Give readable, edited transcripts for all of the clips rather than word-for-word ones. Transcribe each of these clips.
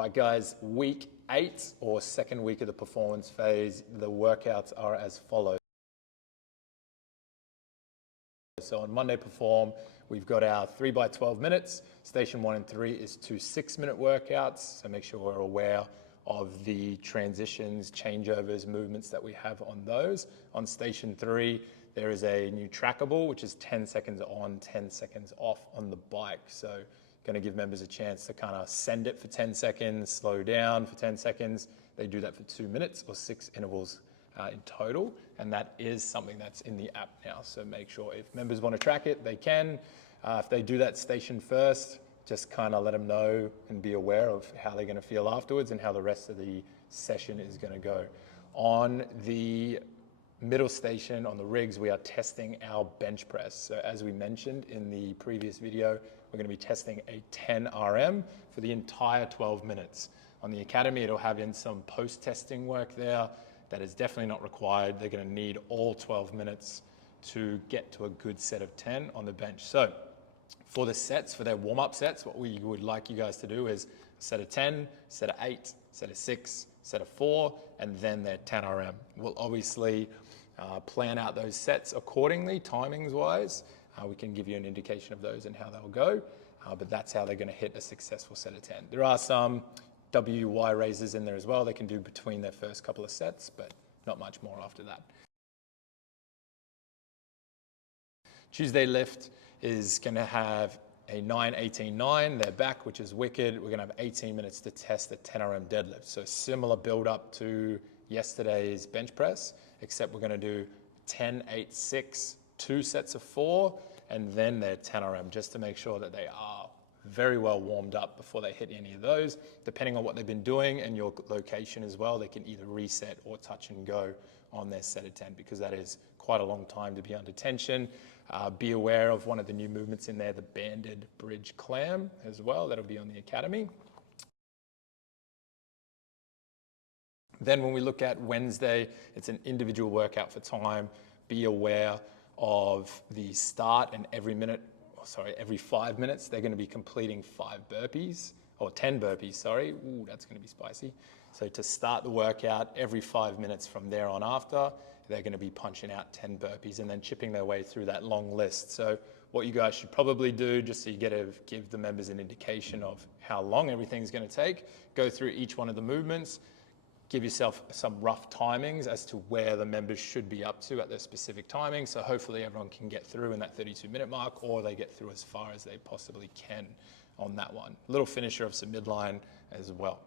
right, guys, week 8 or second week of the performance phase, the workouts are as follows. So on Monday Perform, we've got our 3 by 12 minutes. Station 1 and 3 is 2 6-minute workouts. So make sure we're aware of the transitions, changeovers, movements that we have on those. On Station 3, there is a new trackable, which is 10 seconds on, 10 seconds off on the bike. So going to give members a chance to kind of send it for 10 seconds, slow down for 10 seconds. They do that for 2 minutes or 6 intervals in total, and that is something that's in the app now. So make sure if members want to track it, they can. If they do that station first, just kind of let them know and be aware of how they're going to feel afterwards and how the rest of the session is going to go. On the middle station, on the rigs, we are testing our bench press. So as we mentioned in the previous video, we're going to be testing a 10 RM for the entire 12 minutes. On the Academy, it'll have in some post-testing work there. That is definitely not required. They're going to need all 12 minutes to get to a good set of 10 on the bench. So for the sets, for their warm-up sets, what we would like you guys to do is a set of 10, set of 8, set of 6, set of 4, and then their 10 RM. We'll obviously plan out those sets accordingly, timings-wise. We can give you an indication of those and how they'll go, but that's how they're going to hit a successful set of 10. There are some WY raises in there as well. They can do between their first couple of sets, but not much more after that. Tuesday lift is going to have a 9-18-9, their back, which is wicked. We're going to have 18 minutes to test the 10 RM deadlift. So similar build up to yesterday's bench press, except we're going to do 10-8-6, 2 sets of 4, and then their 10 RM, just to make sure that they are very well warmed up before they hit any of those. Depending on what they've been doing and your location as well, they can either reset or touch and go on their set of 10, because that is quite a long time to be under tension. Be aware of one of the new movements in there, the banded bridge clam as well. That'll be on the Academy. Then when we look at Wednesday, it's an individual workout for time. Be aware of the start, and every 5 minutes, they're going to be completing 5 burpees, or 10 burpees, sorry. Ooh, that's going to be spicy. So to start the workout, every 5 minutes from there on after, they're going to be punching out 10 burpees and then chipping their way through that long list. So what you guys should probably do, just so you get to give the members an indication of how long everything's going to take, go through each one of the movements, give yourself some rough timings as to where the members should be up to at their specific timing. So hopefully everyone can get through in that 32-minute mark, or they get through as far as they possibly can on that one. Little finisher of some midline as well.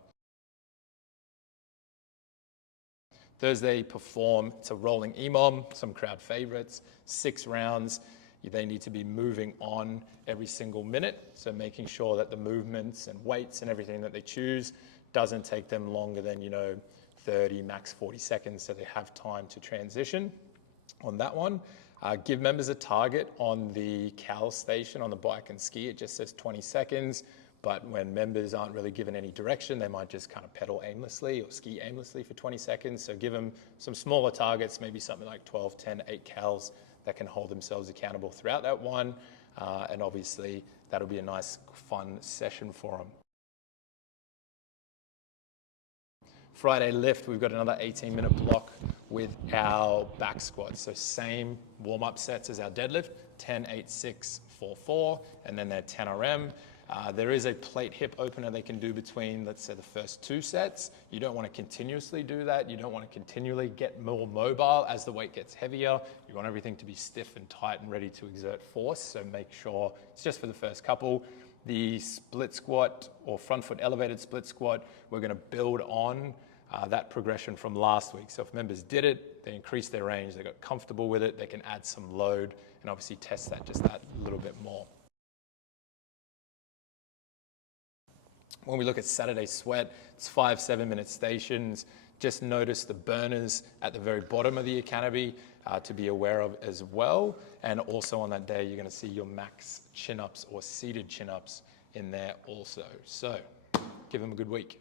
Thursday Perform, it's a rolling EMOM, some crowd favorites, 6 rounds. They need to be moving on every single minute. So making sure that the movements and weights and everything that they choose doesn't take them longer than, 30, max 40 seconds, so they have time to transition on that one. Give members a target on the Cal station on the bike and ski. It just says 20 seconds, but when members aren't really given any direction, they might just kind of pedal aimlessly or ski aimlessly for 20 seconds. So give them some smaller targets, maybe something like 12, 10, 8 Cals that can hold themselves accountable throughout that one. And obviously that'll be a nice, fun session for them. Friday lift, we've got another 18-minute block with our back squats. So same warm-up sets as our deadlift, 10, 8, 6, 4, 4, and then their 10 RM. There is a plate hip opener they can do between, let's say, the first 2 sets. You don't want to continuously do that. You don't want to continually get more mobile as the weight gets heavier. You want everything to be stiff and tight and ready to exert force. So make sure it's just for the first couple. The split squat or front foot elevated split squat, we're going to build on that progression from last week. So if members did it, they increased their range, they got comfortable with it, they can add some load and obviously test that just that little bit more. When we look at Saturday sweat, it's 5 7-minute stations. Just notice the burners at the very bottom of the Academy to be aware of as well. And also on that day, you're going to see your max chin-ups or seated chin-ups in there also. So give them a good week.